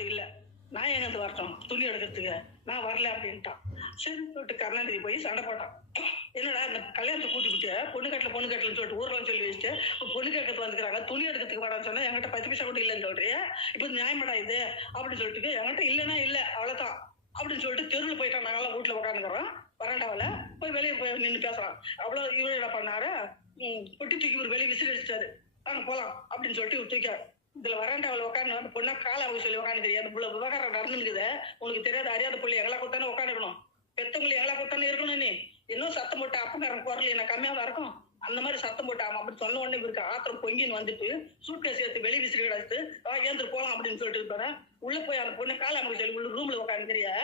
கூட இல்லை. நான் எங்கேருந்து வரட்டும் துணி எடுக்கிறதுக்கு, நான் வரல அப்படின்ட்டான். சரி சொல்லிட்டு கருணாநிதி போய் சண்டை போட்டான். என்னடா இந்த கல்யாணத்தை கூட்டிக்கிட்டு பொண்ணு கட்டலன்னு சொல்லிட்டு ஊரெல்லாம் சொல்லி வச்சுட்டு பொண்ணு கேட்கறது வந்துக்கிறாங்க, துணி எடுக்கிறதுக்கு வரான்னு சொன்னா என்கிட்ட 10 பைசா கூட இல்லைன்னு சொல்றிய, இப்போ நியாயமாடா இது அப்படின்னு சொல்லிட்டு என்கிட்ட இல்லைன்னா இல்லை அவ்வளோதான் அப்படின்னு சொல்லிட்டு தெருவில் போயிட்டான். நாங்களாம் வீட்டில் உட்காந்துக்கிறோம், வராண்டாவில் போய் வெளியே போய் நின்று பேசுறான். அவ்வளோ இவர் என்ன பண்ணாரு, பொட்டி தூக்கி இவர் வெளியே விசில் அடிச்சிட்டாரு. நாங்கள் போகலாம் அப்படின்னு சொல்லிட்டு இவர் தூக்காரு. இதுல வராண்டாவில் உட்காந்து அந்த பொண்ணா காலை அவங்க சொல்லி உட்காந்து தெரியாது. அந்த விவகாரம் நடந்துருக்குது உனக்கு தெரியாது, அறியாத பிள்ளை எங்களா கொடுத்தானே உட்காந்துக்கணும், பெத்தவங்களை எங்களா கொடுத்தானே இருக்கணும். நீ இன்னும் சத்தம் போட்டு அப்பங்காரன் குரல் என்ன கம்மியாக தான் இருக்கும், அந்த மாதிரி சத்தம் போட்டு அவன் அப்படி சொன்ன உடனே இவருக்கு ஆத்திரம் பொங்கின்னு வந்துட்டு சூட்கேஸ் எடுத்து வெளியே விசிறி கிடச்சிட்டு ஏந்திர போகலாம் அப்படின்னு சொல்லிட்டு இருப்பாரு. உள்ள போய் அந்த பொண்ணு காலை அமைக்க சொல்லி உள்ள ரூம்ல உட்காந்து தெரியா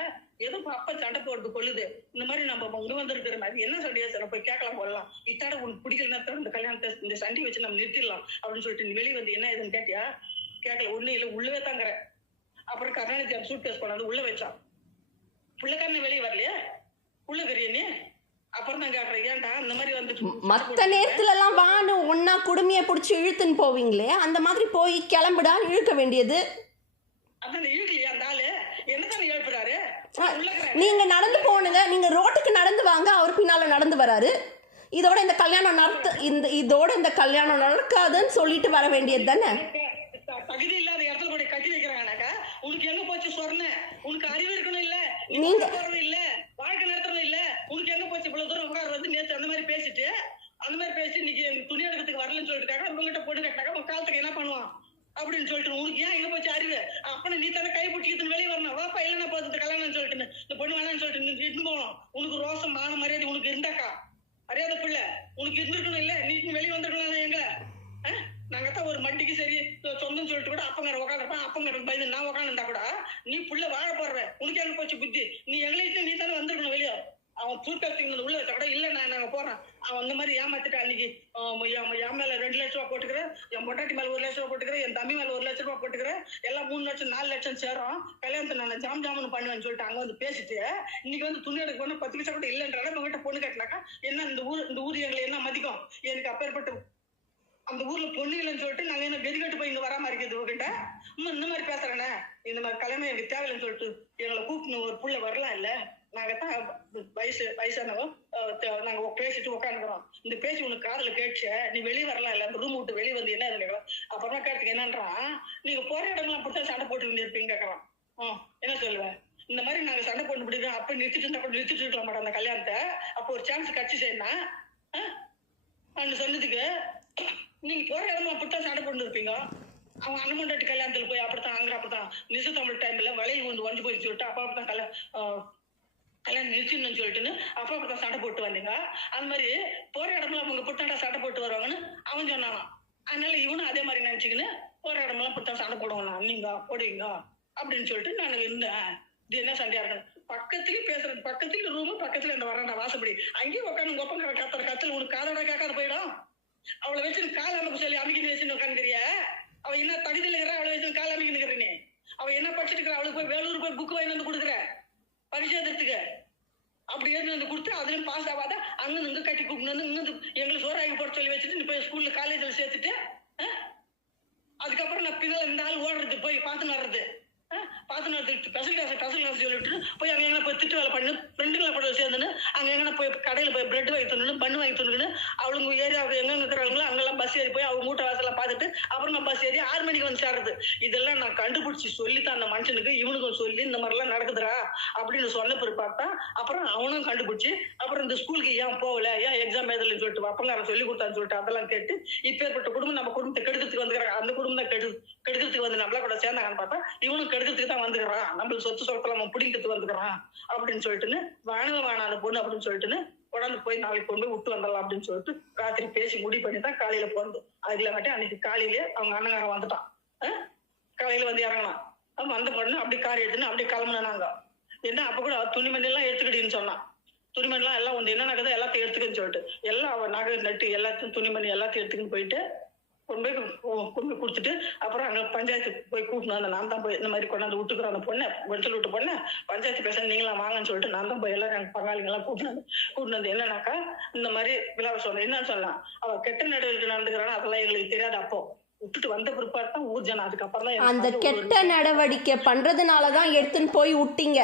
ஏதோ அப்ப சண்டை போட்டு கொள்ளுது. இந்த மாதிரி நம்ம இங்க வந்துருக்கிற மாதிரி என்ன சண்டையா சார் போய் கேட்கலாம் போடலாம், இத்தாட உனக்கு பிடிக்கலன்னா இந்த கல்யாணத்தை இந்த சண்டை வச்சு நம்ம நிறுத்திடலாம் அப்படின்னு சொல்லிட்டு நீ வெளியே வந்து என்ன ஏதுன்னு கேட்டியா, கேட்கல, ஒண்ணு இல்லை உள்ளவே தாங்குற. அப்புறம் கருணாநிதி சூட்கேஸ் கொண்டாந்து உள்ள வச்சான். பிள்ளைக்காரனே வெளியே வரலையா, உள்ள கறிய நீ அப்புறம் தான் கேட்கறேன் ஏன்டா இந்த மாதிரி வந்து மற்ற நேரத்துல எல்லாம் வான்னு ஒன்னா குடுமையை பிடிச்சி இழுத்துன்னு போவீங்களே, அந்த மாதிரி போய் கிளம்பிடா இழுக்க வேண்டியது. அதான் இழுக்கலையா அந்த ஆளு, என்னதான் எழுப்புறாரு. நீங்க நடந்து போனுங்க, நீங்க ரோட்டுக்கு நடந்து வாங்க, அவர் பின்னால நடந்து வராரு. இதோட இந்த கல்யாணம் நடக்காதுன்னு சொல்லிட்டு வர வேண்டியது தானே. தகுதி இல்லாத இடத்துல போய் கட்டி வைக்கிறாங்கனாக்கா உனக்கு எங்க போச்சு சொன்ன, உனக்கு அறிவு இருக்கணும் இல்ல, நீங்க போறது இல்ல, வாழ்க்கை நடத்துறது இல்ல, உனக்கு எங்க போச்சு இவ்வளவு தூரம் உட்கார்றது. நேற்று அந்த மாதிரி பேசிட்டு இன்னைக்கு துணி எடுக்கிறதுக்கு வரலன்னு சொல்லிட்டு உங்ககிட்ட பொண்ணு கட்டினாக்கா உங்க காலத்துக்கு என்ன பண்ணுவான் அப்படின்னு சொல்லிட்டு உனக்கு ஏன் எங்க போச்சு அறிவு. அப்ப நீ தானே கை பிடிச்சிக்கிட்டு வெளியே வரணும், வாப்பா இல்லைன்னா போது கல்யாணம்னு சொல்லிட்டு இந்த பொண்ணு வேணாம்னு சொல்லிட்டு இட்டு போகணும். உனக்கு ரோசம் மான மரியாதை உனக்கு இருந்தாக்கா, அறியாத பிள்ளை உனக்கு இருந்திருக்கணும் இல்ல, நீ வெளியே வந்திருக்கணும். எங்க நாங்கத்தான் ஒரு மட்டிக்கு சரி சொந்தம் சொல்லிட்டு கூட அப்பங்கார உட்காந்துருப்பேன், அப்பங்கார பயந்து நான் உட்காந்துருந்தா கூட நீ புள்ள வாழ போடுற, உனக்கு எங்க போச்சு புத்தி, நீ எங்களையும் நீ தானே வந்திருக்கணும் வெளியே. அவன் சூட்காஸ்டிங் உள்ள வச்சா கூட இல்லை நாங்க போறேன், அவன் அந்த மாதிரி ஏமாத்திட்டு அன்னைக்கு என் மேல 2 லட்ச ரூபா போட்டுக்கிறேன், என் பொண்டாட்டி மேல 1 லட்ச ரூபா போட்டுக்கிறேன், என் தம்பி மேல 1 லட்ச ரூபா போட்டுக்கிறேன், எல்லாம் 3 லட்சம் 4 லட்சம் சேரும், கல்யாணத்தை நான் ஜாமுன்னு பண்ணுவேன்னு சொல்லிட்டு அங்க வந்து பேசிட்டு இன்னைக்கு வந்து துணி எடுக்க போனா 10 பைசா கூட இல்லைன்றா உங்ககிட்ட பொண்ணு கட்டினாக்கா என்ன இந்த ஊர் எங்களை என்ன மதிக்கும். எனக்கு அப்பேற்பட்ட அந்த ஊர்ல பொண்ணு இல்லைன்னு சொல்லிட்டு நாங்க என்ன கெதிகட்டு போய் இங்க வராம இருக்குது உங்ககிட்ட இந்த மாதிரி பேசுறேனே, இந்த மாதிரி கல்யாணம் எனக்கு தேவையில்லைன்னு சொல்லிட்டு எங்களை கூப்பிட்டு ஒரு புள்ள வரலாம் இல்ல, நாங்கத்தான் வயசானவங்க நாங்க பேசிட்டு உட்காந்துக்கிறோம், இந்த பேச்சு உனக்கு காதுல கேட்ச நீ வெளியே வரலாம் இல்ல, அந்த ரூம் விட்டு வெளியே வந்து என்ன நினைக்கலாம். அப்புறமா கேட்டுக்கு என்னன்றான், நீங்க போற இடங்கள்லாம் அப்படித்தான் சண்டை போட்டு இருப்பீங்க கேட்கறான். என்ன சொல்லுவேன், இந்த மாதிரி நாங்க சண்டை போட்டு பிடிக்கிறோம், அப்ப நிறுத்திட்டு இருந்தா கூட நிறுத்திட்டு இருக்கலாம் மாட்டோம் அந்த கல்யாணத்தை, அப்போ ஒரு சான்ஸ் கட்சி செய்யணும் சொன்னதுக்கு நீங்க போற இடமா அப்படித்தான் சண்டை போட்டு இருப்பீங்க. அவன் அண்ணமண்டாட்டி கல்யாணத்துல போய் அப்படித்தான் அங்க அப்படித்தான் நிசு தமிழ் டைம்ல வளையல் வந்து வஞ்சு போய் சொல்லிட்டு அப்பா அப்படித்தான் கல்யாணம் நிறுத்தின்னு சொல்லிட்டுன்னு அப்பா அப்படித்தான் சண்டை போட்டு வந்தீங்க. அந்த மாதிரி போற இடமெல்லாம் அவங்க புத்தாண்டா சண்டை போட்டு வருவாங்கன்னு அவன் சொன்னானா. அதனால இவனும் அதே மாதிரி நினைச்சுக்கின்னு போற இடமெல்லாம் புத்தா சண்டை போடுவாங்க, நீங்க போடுவீங்க அப்படின்னு சொல்லிட்டு நான் இருந்தேன். இது என்ன சண்டையா இருக்கணும், பக்கத்துலயே பேசுறது, பக்கத்துல ரூமு பக்கத்துல இந்த வராண்டா வாசப்படி, அங்கேயும் உட்காந்து ஒப்பங்க கத்துற கத்துல உனக்கு காதோட கேட்காத போயிடும். அவளை வச்சு கால் அமைக்க சொல்லி அமைக்கிட்டு வச்சுன்னு உட்காந்துக்கிறிய, அவ என்ன தகுதியில் இருக்கிறா, அவளை வச்சு கால் அமைக்கிட்டு, அவ என்ன படிச்சுட்டு இருக்கிற, அவளுக்கு போய் வேலூர் போய் புக் வாங்கி வந்து கொடுக்குற பரிசோதத்துக்கு, அப்படி எழுதி வந்து கொடுத்து அதுலயும் பாஸ் ஆகாத அங்க இங்க கட்டி கூப்பிட்டு வந்து இங்க எங்களுக்கு சோறாக்கி போட சொல்லி வச்சுட்டு நீ போய் ஸ்கூல்ல காலேஜ்ல சேர்த்துட்டு அதுக்கப்புறம் நான் பின்னால இந்த ஆள் ஓடுறது போய் பார்த்து நடுறது ஸ்பெஷல் கிளாஸ் சொல்லிட்டு போய் அங்க எங்கன்னா போய் திட்டு வேலை பண்ணு, ஃப்ரெண்டுங்களை கூட சேர்ந்துன்னு அங்க எங்கன்னா போய் கடையில போய் பிரெட் வாங்கி தந்துன்னு பண்ணு வாங்கி தந்துன்னு அவளுங்க ஏரியாவுக்கு எங்க இருக்கிறவங்களோ அங்கெல்லாம் பஸ் ஏறி போய் அவங்க மூட்டை வாசலாம் பார்த்துட்டு அப்புறமா பஸ் ஏறி 6 மணிக்கு வந்து சேர்றது. இதெல்லாம் நான் கண்டுபிடிச்சி சொல்லித்தான் அந்த மனுஷனுக்கு இவனுக்கும் சொல்லி இந்த மாதிரிலாம் நடக்குதுரா அப்படின்னு சொன்ன பிறகு பார்த்தா அப்புறம் அவனும் கண்டுபிடிச்சி அப்புறம் இந்த ஸ்கூலுக்கு ஏன் போகல, ஏன் எக்ஸாம் எழுதலன்னு சொல்லிட்டு அப்பங்காரன் சொல்லி கொடுத்தான்னு சொல்லிட்டு அதெல்லாம் கேட்டு இப்பேற்பட்ட குடும்பம் நம்ம குடும்பத்தை கெடுக்கிறதுக்கு வந்துக்கிறாங்க. அந்த குடும்பம் தான் கெடுக்கிறதுக்கு வந்து நம்மளா கூட சேர்ந்தாங்கன்னு பார்த்தா இவனும் கெடுக்கிறதுக்கு தான் வந்துக்கிறான், நம்மளுக்கு சொத்து சொத்தலாம் நம்ம பிடிக்கிறதுக்கு வந்துக்கிறான் அப்படின்னு சொல்லிட்டுன்னு வானாத பொண்ணு அப்படின்னு சொல்லிட்டுன்னு உடனே போய் நாளைக்கு கொண்டு போய் விட்டு வந்துடலாம் அப்படின்னு சொல்லிட்டு ராத்திரி பேசி முடிவு பண்ணி தான் காலையில போனது. அதுல மட்டும் அன்னைக்கு காலையிலேயே அவங்க அண்ணங்காரன் வந்துட்டான், காலையில வந்து இறங்கினான். வந்த பொண்ணு அப்படி கார் எடுத்துன்னு அப்படியே கிளம்புனாங்க. என்ன அப்ப கூட துணிமணி எல்லாம் எடுத்துக்கிட்டீன்னு சொன்னான். துணிமணி எல்லாம் எல்லாம் வந்து என்ன நகை எல்லாத்தையும் எடுத்துக்கன்னு சொல்லிட்டு எல்லாம் அவன் நகை நட்டு எல்லாத்தையும் துணிமணி எல்லாத்தையும் எடுத்துக்கின்னு போயிட்டு கொண்டு போய் கொடுத்துட்டு அப்புறம் அங்கே பஞ்சாயத்துக்கு போய் கூப்பிட்டு வந்தேன். நான் தான் போய் இந்த மாதிரி கொண்டாந்து விட்டுக்கிறோம் அந்த பொண்ணை வெஞ்சல் விட்டு பொண்ணை பஞ்சாயத்து பேச நீங்களாம் வாங்கன்னு சொல்லிட்டு நான் தான் போய் எல்லாரும் எங்கள் பங்காளிங்கெல்லாம் கூப்பிட்டு வந்து என்னன்னாக்கா இந்த மாதிரி விழாவை சொன்னேன். என்னன்னு சொல்லலாம், அவள் கெட்ட நடவடிக்கை நடந்துக்கிறான்னு அதெல்லாம் எங்களுக்கு தெரியாது. அப்போ விட்டுட்டு வந்த பிற்பாடு தான் ஊர் ஜனம் அதுக்கப்புறம் தான் அந்த கெட்ட நடவடிக்கை பண்றதுனால தான் எடுத்துன்னு போய் விட்டீங்க.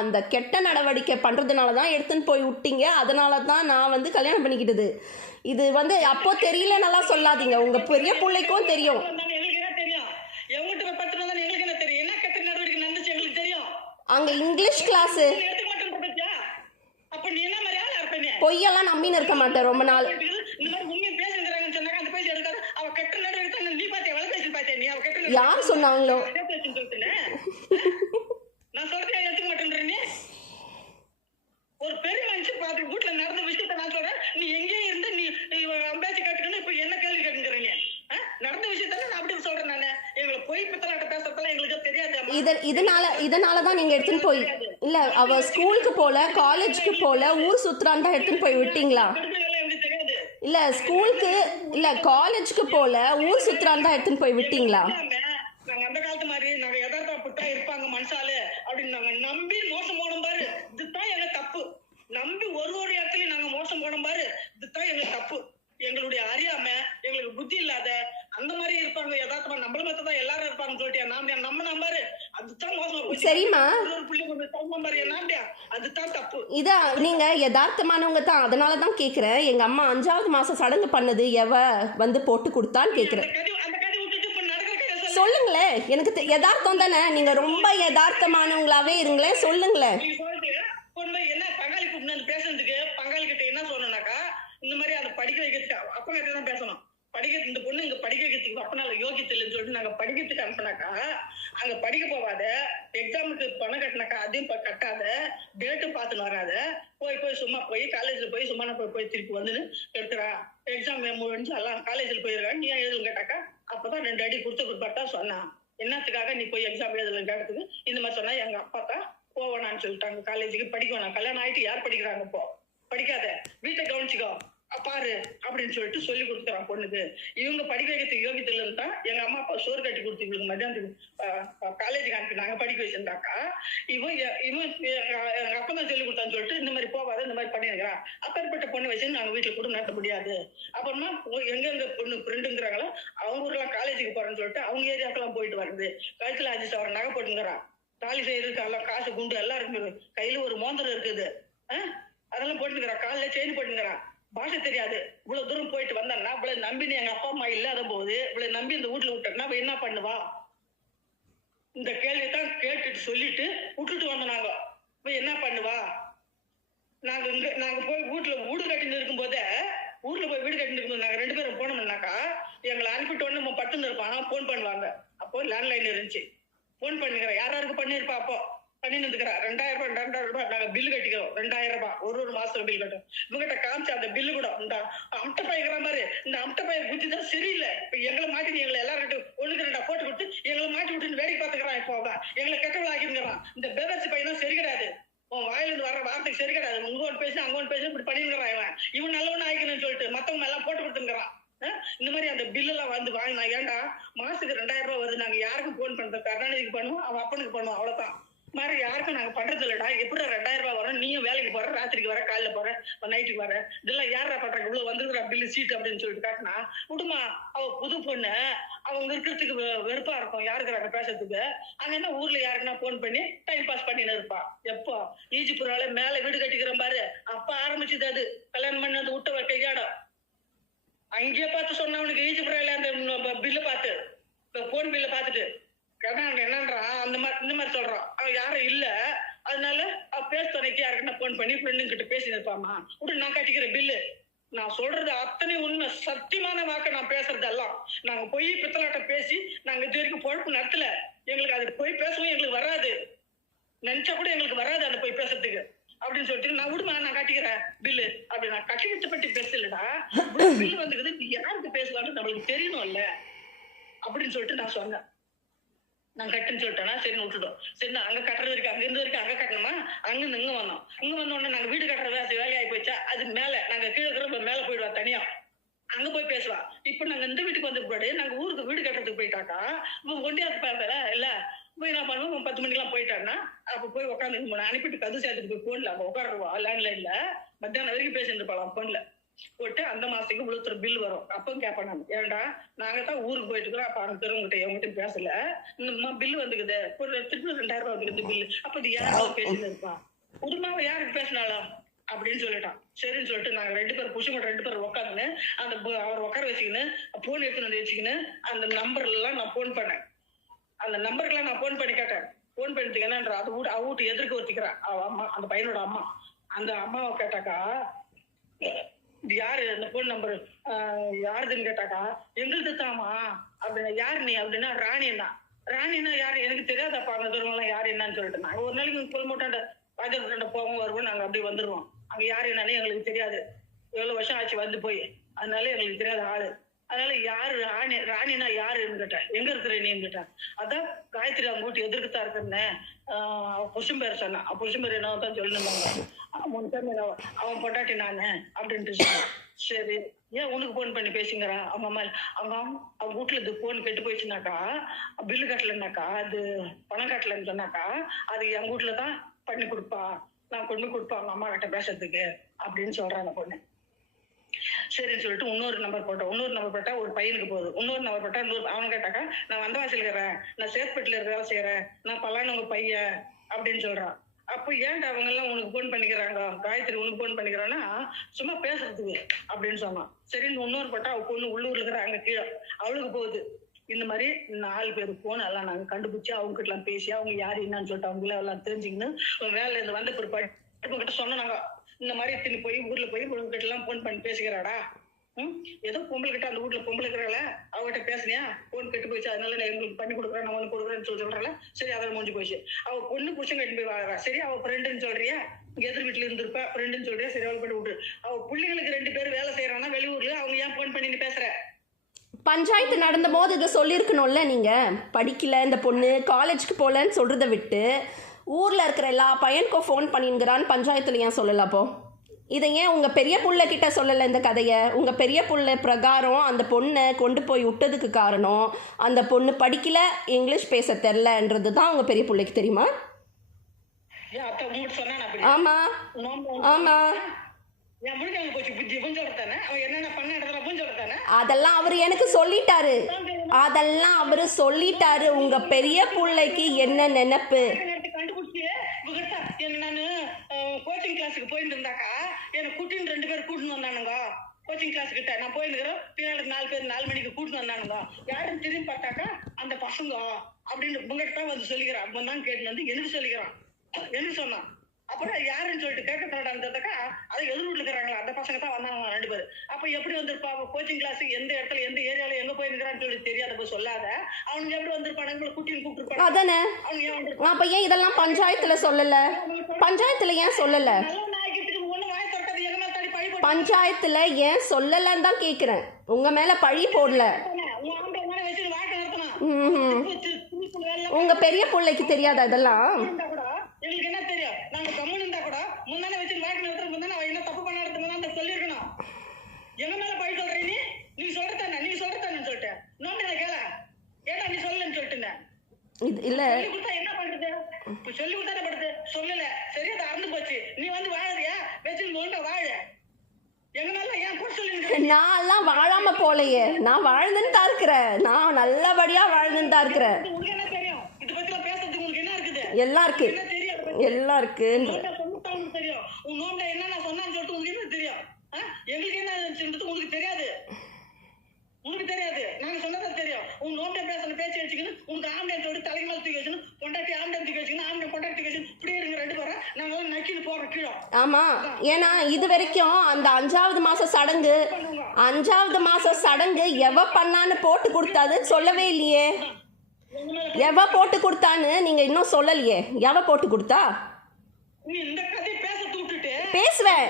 அந்த கெட்ட நடவடிக்கை பண்றதுனால தான் எடுத்துன்னு போய் விட்டீங்க. அதனால தான் நான் வந்து கல்யாணம் பண்ணிக்கிட்டது. இது வந்து அப்போ தெரியல நல்லா சொல்லாதீங்க. உங்க பெரிய பிள்ளைக்கும் தெரியும். எங்களுக்கு என்ன தெரியும்? எவங்கிட்ட பத்து தான் எங்களுக்கு என்ன தெரியும்? என்ன கெட்ட நடவடிக்கை நடந்துச்சு எங்களுக்கு தெரியும். அங்க இங்கிலீஷ் கிளாஸ் எடுத்துக்க மாட்டேன் பத்தியா? அப்ப நீ என்ன மாதிரி ஆளா இருப்ப நீ? பொய்யெல்லாம் நம்பின்னு இருக்க மாட்டேன் ரொம்ப நாள். இந்த மாதிரி உண்மையை பேசுறாங்கன்னு சொன்னாங்க, அந்த பேசி எடுக்காது. அவ கெட்ட நடவடிக்கை நீ பாத்தியா? எவ்வளவு பேசி பாத்தியா நீ? அவ கெட்ட யார் சொன்னாங்களோ? நான் சொல்றேன் எடுத்துக்க மாட்டேன்ற நீ. ஒரு பெரிய மனுஷன் பார்த்து வீட்டுல நடந்த விஷயத்த நான் சொல்றேன். நீ எங்கேயே இருந்து நீ அம்பேசி கேட்டுக்கணும். இப்ப என்ன கேள்வி கேட்டுக்கிற நீ? நடந்த விஷயத்தால நான் அப்படி சொல்றேன். நானு எங்களை பொய் பித்தலாட்ட பேசுறதெல்லாம் எங்களுக்கு தெரியாது. இதனாலதான் நீங்க எடுத்துன்னு போய் இல்ல அவ ஸ்கூலுக்கு போல காலேஜுக்கு போல ஊர் சுத்துறான் எடுத்துன்னு போய் விட்டீங்களா? இல்ல ஸ்கூலுக்கு இல்ல காலேஜுக்கு போல ஊர் சுத்துறான் எடுத்துன்னு போய் விட்டீங்களா? நாங்க அந்த காலத்து மாதிரி நாங்க எதார்த்தா புட்டா இருப்பாங்க மனசால அப்படின்னு நாங்க நம்பி மோசம் போனோம் பாரு. இதுதான் எங்க தப்பு. நம்பி ஒரு இடத்துலயும் நாங்க மோசம் போனோம் பாரு. இதுதான் எங்க தப்பு. எங்களுடைய அறியாம, எங்களுக்கு புத்தி இல்லாத அந்த மாதிரி இருப்பாங்க. யதார்த்தமா நம்மள மட்டும்தான் எல்லாரும் இருப்பாங்கன்னு சொல்லிட்டியா? நம்ம நம்பாரு. அதுதான் மோசம். சரிம்மா, அதுதான் தப்பு. இதா நீங்க யதார்த்தமானவங்க தான். அதனாலதான் கேக்குறேன். எங்க அம்மா 5வது மாசம் சடங்கு பண்ணது எவ வந்து போட்டு கொடுத்தான்னு கேக்குறேன். சொல்லுங்களேன். எனக்கு யதார்த்தம் தானே. நீங்க ரொம்ப யதார்த்தமானவங்களாவே இருங்களேன். சொல்லுங்களேன். என்ன பங்காளி கூப்பிட்டு பேசுறதுக்கு பங்காளி கிட்ட என்ன சொல்லணும்னாக்கா, இந்த மாதிரி அதை படிக்க வைக்கிறதுக்கு அப்பா கிட்ட தான் பேசணும். படிக்க இந்த பொண்ணு இங்க படிக்க வைக்கிறதுக்கு அப்பனால யோகியத்தை இல்லைன்னு சொல்லிட்டு நாங்க படிக்கிறதுக்கு அனுப்பினாக்கா, அங்க படிக்க போவாத, எக்ஸாமுக்கு பணம் கட்டினாக்கா அதையும் கட்டாத, டேட்டும் பார்த்துன்னு வராத, போய் சும்மா போய் காலேஜ்ல போய் சும்மா போய் திருப்பி வந்து எடுத்துறா. எக்ஸாம் முடிஞ்சு எல்லாம் காலேஜ்ல போயிருக்கா. நீ எழுதுன்னு கேட்டாக்கா அப்பதான் 2 அடி கொடுத்தா சொன்னான். என்னத்துக்காக நீ போய் எக்ஸாம் எழுதலன்னு கேட்டதுக்கு இந்த மாதிரி சொன்னா, எங்க அப்பா தான் போவேனான்னு சொல்லிட்டாங்க காலேஜுக்கு. படிக்க வேணாம், கல்யாணம் ஆயிட்டு யார் படிக்கிறாங்க? இப்போ படிக்காத, வீட்டை கவனிச்சுக்கோ பாரு அப்படின்னு சொல்லிட்டு சொல்லி கொடுத்துறான் பொண்ணுக்கு. இவங்க படிக்க வைக்கிறதுக்கு யோகியத்தை இல்லைன்னு தான் எங்க அம்மா அப்பா சோறு கட்டி கொடுத்து இவங்களுக்கு மத்தியானத்துக்கு காலேஜுக்கு அனுப்பினாங்க படிக்க வச்சிருந்தாக்கா. இவன் எங்க அப்பா தான் சொல்லி கொடுத்தான்னு சொல்லிட்டு இந்த மாதிரி போவாத, இந்த மாதிரி பண்ணிருக்கிறான். அப்பேற்பட்ட பொண்ணை வச்சு நாங்க வீட்டுல கூட நடத்த முடியாது. அப்புறமா எங்க பொண்ணு ஃப்ரெண்டுங்கிறாங்களோ அவங்க ஊர்லாம் காலேஜுக்கு போறேன்னு சொல்லிட்டு அவங்க ஏரியாக்கெல்லாம் போயிட்டு வருது. கழுத்துல 5 சவரன் நகை போட்டுங்கிறான். தாலி செய்யறதுக்கு எல்லாம் காசு குண்டு எல்லாம் இருக்குது. கையில ஒரு மோந்திரம் இருக்குது. அதெல்லாம் போட்டுக்கிறான். காலில் செயின் போட்டுக்கிறான். பாஷை தெரியாது. இவ்வளவு தூரம் போயிட்டு வந்தான்னா இவ்வளவு நம்பி எங்க அப்பா அம்மா இல்லாத போது இவ்வளவு நம்பி இந்த வீட்டுல விட்டா என்ன பண்ணுவா? இந்த கேள்விதான் கேட்டுட்டு சொல்லிட்டு விட்டுட்டு வந்தோம். நாங்க போய் என்ன பண்ணுவா? நாங்க போய் வீடு கட்டின்னு இருக்கும் போதே, ஊர்ல போய் வீடு கட்டின்னு இருக்கும்போது நாங்க 2 பேரும் போனோம்னாக்கா எங்களை அனுப்பிட்டு நம்ம பட்டுன்னு இருப்பாங்க. போன் பண்ணுவாங்க. அப்போ லேண்ட்லைன் இருந்துச்சு. போன் பண்ணிக்கிறேன். யாராருக்கு பண்ணிருப்பா? அப்போ பண்ணிட்டு இருக்கிறான். 2000 ரூபாய் நாங்க பில்லு கட்டிக்கிறோம். 2000 ரூபாய் ஒரு மாசம் பில் கட்டும். இவங்கிட்ட காமிச்சு அந்த பில்லு கூட இந்த அம்ட்ட பையக்கிற மாதிரி இந்த அம்ட்ட பைய புத்தி தான் சரியில்லை. இப்ப எங்களை மாட்டி எங்களை எல்லாரும் 1-2 போட்டு கொடுத்து எங்களை மாட்டி விட்டு வேடிக்கை பார்த்துக்கிறான். இப்போ எங்களை கெட்டவள ஆக்கிருக்கிறான். இந்த பேரரசு பையனும் சரி கிடையாது. உன் வாயிலிருந்து வர வார்த்தைக்கு சரி கிடையாது. இங்கோன்னு பேசி அங்கோன்னு பேசி இப்படி பண்ணிருக்கிறான். இவன் நல்லவன் ஆகிக்கணும்னு சொல்லிட்டு மத்தவங்க எல்லாம் போட்டு கொடுத்துருக்கிறான். இந்த மாதிரி அந்த பில் எல்லாம் வந்து வாங்கினா ஏன்டா மாசத்துக்கு 2000 ரூபாய் வருது. நாங்க யாருக்கும் போன் பண்றோம்? கருணாநிதிக்கு பண்ணுவோம், அவன் அப்பனுக்கு பண்ணுவோம், அவ்வளவுதான். மாதிரி யாருக்கும் நாங்க பண்றது இல்லடா. எப்படி 2000 ரூபாய் வரும்? நீயும் வேலைக்கு போற, ராத்திரிக்கு வர, காலையில போற, நைட்டுக்கு வர, இதெல்லாம் யாரா பண்றாங்க? இவ்வளவு வந்துருக்குறா பில்லு சீட் அப்படின்னு சொல்லிட்டு காட்டினா விடுமா. அவ புது பொண்ணு, அவங்க இருக்கிறதுக்கு வெறுப்பா இருக்கும் யாருக்குறாங்க பேசுறதுக்கு. அங்க என்ன ஊர்ல யாருக்குன்னா போன் பண்ணி டைம் பாஸ் பண்ணின்னு இருப்பா. எப்போ ஈஜிபுரால மேல வீடு கட்டிக்கிற பாரு, அப்ப ஆரம்பிச்சுது அது. கல்யாணம் பண்ணி வந்து விட்ட கையாடம் அங்கேயே பார்த்து சொன்னவனுக்கு ஈஜிபுரால அந்த பில்லு பார்த்து, போன் பில்ல பார்த்துட்டு என்னன்றா அந்த மாதிரி இந்த மாதிரி சொல்றான். அவன் யாரும் இல்ல, அதனால பேச துணைக்கு யாருக்குன்னா போன் பண்ணி ஃப்ரெண்டுங்க கிட்ட பேசி இருப்பாமா விட்டு நான் கட்டிக்கிற பில்லு. நான் சொல்றது அத்தனை உண்மை, சத்தியமான வாக்க நான் பேசுறதெல்லாம். நாங்க போய் பித்தலாட்ட பேசி நாங்க இது வரைக்கும் பொழப்பு நடத்தல. எங்களுக்கு அது போய் பேசவும் எங்களுக்கு வராது. நினைச்சா கூட எங்களுக்கு வராது அந்த போய் பேசுறதுக்கு அப்படின்னு சொல்லிட்டு நான் விடுமா நான் கட்டிக்கிறேன் பில்லு அப்படி. நான் கட்டிக்கிட்டு பற்றி பேசலடா, பில்லு வந்துக்குது யாருக்கு பேசலாம்னு நம்மளுக்கு தெரியணும்ல அப்படின்னு சொல்லிட்டு நான் சொன்னேன். நான் கட்டுன்னு சொல்லிட்டேன்னா சரின்னு விட்டுட்டோம். சரி நான் அங்க கட்டுறது வரைக்கும் அங்க இருந்து வரைக்கும் அங்க கட்டணுமா, அங்க இருந்து இங்க வந்தோம். இங்க வந்தோடனே நாங்க வீடு கட்டுற வேலையாகி போச்சா, அது மேல நாங்க கீழே இருக்கிற மேல போயிடுவா தனியா, அங்க போய் பேசுவா. இப்ப நாங்க இந்த வீட்டுக்கு வந்து போடு, நாங்க ஊருக்கு வீடு கட்டுறதுக்கு போயிட்டாக்கா இவன் கொண்டியாத்து பார்க்கல இல்ல போய் நான் பண்ணுவோம். 10 மணிக்கெல்லாம் போயிட்டான்னா அப்ப போய் உட்காந்து அனுப்பிட்டு கது சேர்த்துட்டு போய் போன்ல அங்க உட்காருவா. லேண்ட்லைன்ல மத்தியானம் வரைக்கும் பேசிட்டு இருப்பாளாம் போன்ல. போட்டு அந்த மாசத்துக்கு இவ்வளவு பில் வரும். அப்பவும் கேட்பேன் நான், ஏன்டா நாங்க தான் ஊருக்கு போயிட்டு இருக்கிறோம், அப்ப அங்க தெருவங்கிட்ட எவங்கிட்ட பேசல, இந்த பில் வந்துக்குது, ஒரு திருப்பி 2000 ரூபாய் வந்துக்குது பில்லு, அப்ப இது யாரும் பேசிட்டு இருப்பா, உரிமாவை யாருக்கு பேசினாலும் அப்படின்னு சொல்லிட்டான். சரின்னு சொல்லிட்டு நாங்க 2 பேரும் புருஷன் 2 பேரும் உட்காந்துன்னு அந்த அவர் உட்கார வச்சுக்கின்னு போன் எடுத்துன்னு வந்து வச்சுக்கின்னு அந்த நம்பர்ல எல்லாம் நான் போன் பண்ணேன். அந்த நம்பருக்குலாம் நான் போன் பண்ணி கேட்டேன். போன் பண்ணிட்டீங்கன்னா அது அவ வீட்டு எதிர்க்க ஒத்திக்கிறான் அவ அம்மா, அந்த பையனோட அம்மா. அந்த அம்மாவை கேட்டாக்கா, இது யாரு அந்த போன் நம்பர் யாருதுன்னு கேட்டாக்கா, எங்களுக்கு தாமா அப்படின்னா, யாரு நீ அப்படின்னா, ராணின்னா. ராணின்னா யாரு எனக்கு தெரியாதப்பா, அந்த தூரம் யாரு என்னன்னு சொல்லிட்டு நாங்க ஒரு நாளைக்கு கொல் மூட்டாண்ட ராஜா போவோம் வருவோம், நாங்க அப்படி வந்துருவோம். அங்க யாரு என்னன்னு எங்களுக்கு தெரியாது, எவ்வளவு வருஷம் ஆச்சு வந்து போய், அதனால எங்களுக்கு தெரியாத ஆளு. அதனால யாரு ராணினா யாருன்னு கேட்டேன். எங்க இருக்கிற நீன்னு கேட்டேன். அதான் காயத்ரி அவங்க வீட்டு எதிர்க்கத்தான் இருக்கிறேன்னு புருஷன் பேர் சொன்னான். புருஷன் பேர் என்ன தான் சொல்லிருந்தாங்க. அவன் பொண்டாட்டி நானு அப்படின்ட்டு சொன்னான். சரி, ஏன் உனக்கு போன் பண்ணி பேசுங்கிறா அவங்க அம்மா. அவங்க வீட்டுல இது போன் கெட்டு போயிடுச்சுனாக்கா, பில்லு கட்டலன்னாக்கா, அது பணம் கட்டலன்னு சொன்னாக்கா, அது எங்க வீட்டுலதான் பண்ணி கொடுப்பா, நான் கொண்டு கொடுப்பா அவங்க அம்மா கிட்ட பேசுறதுக்கு அப்படின்னு சொல்றாங்க பொண்ணு. சரின்னு சொல்லிட்டு இன்னொரு நம்பர் போட்டோம். இன்னொரு நம்பர் போட்டா ஒரு பையனுக்கு போகுது. இன்னொரு நம்பர் போட்டா அவனு கேட்டாக்கா, நான் வந்தவாசியில் இருக்கிறேன், நான் சேத்பேட்டில் இருக்க வேலை செய்யறேன், நான் பல்லான்னு உங்க பையன் அப்படின்னு சொல்றான். அப்போ ஏன்டா அவங்க எல்லாம் உனக்கு போன் பண்ணிக்கிறாங்க, காயத்ரி உனக்கு போன் பண்ணிக்கிறான்னா சும்மா பேசுறதுக்கு அப்படின்னு சொன்னான். சரின்னு இன்னொரு போட்டா அவ பொண்ணு உள்ளூர்ல இருக்கிற அங்க கீழே அவளுக்கு போகுது. இந்த மாதிரி 4 பேர் போன் எல்லாம் நாங்க கண்டுபிடிச்சு அவங்க கிட்ட எல்லாம் பேசி அவங்க யாரு என்னன்னு சொல்லிட்டு அவங்கள எல்லாம் தெரிஞ்சுக்கின்னு வேலை இருந்து வந்த பிற்பாடு கிட்ட சொன்னாங்க, இந்த மாதிரி தின்னு போய் ஊர்ல போய் உங்க கிட்ட எல்லாம் போன் பண்ணி பேசுகிறாடா, ஏதோ பொம்பளை கிட்ட அந்த வீட்டுல பொம்பளை இருக்கிறாள அவகிட்ட பேசுனியா, போன் கெட்டு போயிடுச்சு, அதனால நான் எங்களுக்கு பண்ணி கொடுக்குறேன், நான் உனக்கு கொடுக்குறேன்னு சொல்றாள். சரி, அதில் முடிஞ்சு போச்சு. அவ பொண்ணு புருஷன் கட்டி போய் வாழறா. சரி, அவ ஃப்ரெண்டுன்னு சொல்றியா, இங்க எதிர் வீட்டுல இருந்திருப்பா, ஃப்ரெண்டுன்னு சொல்றியா, சரி அவள் போட்டு விட்டு. அவ பிள்ளைங்களுக்கு 2 பேர் வேலை செய்யறாங்கன்னா வெளியூர்ல, அவங்க ஏன் போன் பண்ணி நீ பேசுற? பஞ்சாயத்து நடந்த போது இதை சொல்லியிருக்கணும்ல. நீங்கள் படிக்கல, இந்த பொண்ணு காலேஜுக்கு போகலன்னு சொல்கிறத விட்டு ஊரில் இருக்கிற எல்லா பையனுக்கும் ஃபோன் பண்ணிங்கிறான்னு பஞ்சாயத்தில் ஏன் சொல்லலை? அப்போ இதை ஏன் உங்கள் பெரிய புள்ளைக்கிட்ட சொல்லலை? இந்த கதையை உங்கள் பெரிய புள்ளை பிரகாரம் அந்த பொண்ணை கொண்டு போய் விட்டதுக்கு காரணம் அந்த பொண்ணு படிக்கல, இங்கிலீஷ் பேச தெரிலன்றது தான் உங்கள் பெரிய பிள்ளைக்கு தெரியுமா? ஆமாம் ஆமாம், அதெல்லாம் அவர் எனக்கு சொல்லிட்டாரு. அதெல்லாம் அவரு சொல்லிட்டாரு. உங்க பெரிய பிள்ளைக்கு என்ன நினைப்பு? நானு கோச்சிங் கிளாஸுக்கு போயிட்டு இருந்தாக்கா எனக்கு கூட்டின்னு 2 பேர் கூட்டின்னு வந்தானுங்க. கோச்சிங் கிளாஸ் கிட்ட நான் போயிருக்கிறேன். பின்னாடி 4 பேர் 4 மணிக்கு கூட்டின்னு வந்தானுங்க. யாருன்னு திரும்பி பார்த்தாக்கா அந்த பசங்க அப்படின்னு உங்ககிட்ட தான் வந்து சொல்லிக்கிறான். அப்ப தான் கேட்டு வந்து எனக்கு சொல்லிக்கிறான். எனக்கு சொன்னான். அப்புறம் யாருன்னு சொல்லிட்டு கேட்கப்படாதாக்கா அதை எதிர் வீட்டுல இருக்கிறாங்களா அந்த பசங்க தான் வந்தாங்க 2 பேர். அப்ப எப்படி வந்திருப்பா கோச்சிங் கிளாஸ் எந்த இடத்துல எந்த ஏரியால எங்க போயிருக்கிறான்னு சொல்லி தெரியாத சொல்லாத அவனுக்கு எப்படி வந்திருப்பானுங்க கூட்டின்னு கூப்பிட்டு அதானே. அப்ப ஏன் இதெல்லாம் பஞ்சாயத்துல சொல்லல? பஞ்சாயத்துல ஏன் சொல்லல? பஞ்சாயத்துல ஏன் சொல்லலன்னு தான் கேக்குறேன். உங்க மேல பழி போடல. உங்க பெரிய பிள்ளைக்கு தெரியாதா இதெல்லாம்? எங்களுக்கு என்ன தெரியும்? நாங்க கம்முன்னு இருந்தா கூட முன்னாடி வச்சு வாக்கு நடத்துற முன்னாடி அவ என்ன தப்பு பண்ண எடுத்துங்க சொல்லிருக்கணும். எங்க மேல பழி சொல்ற நீ சொல்றதானே சொல்லிட்டேன். நோண்ட கேள ஏடா நீ சொல்லலன்னு சொல்லிட்டு இது இல்ல சொல்லி கொடுத்தா என்ன பண்றது? சொல்லி கொடுத்தானே படுது. சொல்லல, சரியா அது அறந்து போச்சு. நீ வந்து வாழறியா வச்சு நோண்ட வாழ. எங்க மேல ஏன் கூட சொல்லி நான் எல்லாம் வாழாம போலையே. நான் வாழ்ந்துன்னு தான் இருக்கிறேன். நான் நல்லபடியா வாழ்ந்துன்னு தான் இருக்கிறேன். உங்களுக்கு என்ன தெரியும்? இது பத்தி பேசுறதுக்கு உங்களுக்கு என்ன இருக்குது? எல்லாம் இருக்கு, எல்லாம் இருக்கு. தெரியும் உன் நோண்ட என்ன நான் சொன்னான்னு சொல்லிட்டு உங்களுக்கு என்ன தெரியும்? எங்களுக்கு என்ன உங்களுக்கு தெரியாது. உனக்கு தெரியாது, நாங்க சொன்னதா தெரியும். உன் நோண்ட பேசுற பேச்சு வச்சுக்கணும். உனக்கு ஆம்பளை சொல்லி தலைக்கு மேல தூக்கி வச்சுக்கணும். பொண்டாட்டி ஆம்பளை தூக்கி வச்சுக்கணும். ஆம்பளை பொண்டாட்டி தூக்கி வச்சுக்கணும். இப்படியே இருங்க 2 பேரும். நாங்க நக்கிட்டு போறோம் கீழே. ஆமா, ஏன்னா இது வரைக்கும் அந்த 5வது மாச சடங்கு எவ பண்ணான்னு போட்டு கொடுத்தாதுன்னு சொல்லவே இல்லையே. எவ போட்டு கொடுத்தான்னு நீங்க இன்னும் சொல்லலையே. எவ போட்டு கொடுத்தா? பேசுவேன்.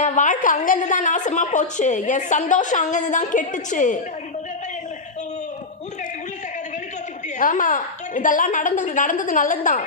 என் வாழ்க்கை அங்கிருந்து தான் நாசமா போச்சு. என் சந்தோஷம் அங்கிருந்து தான் கெட்டுச்சு. ஆமா, இதெல்லாம் நடந்தது நல்லதுதான்.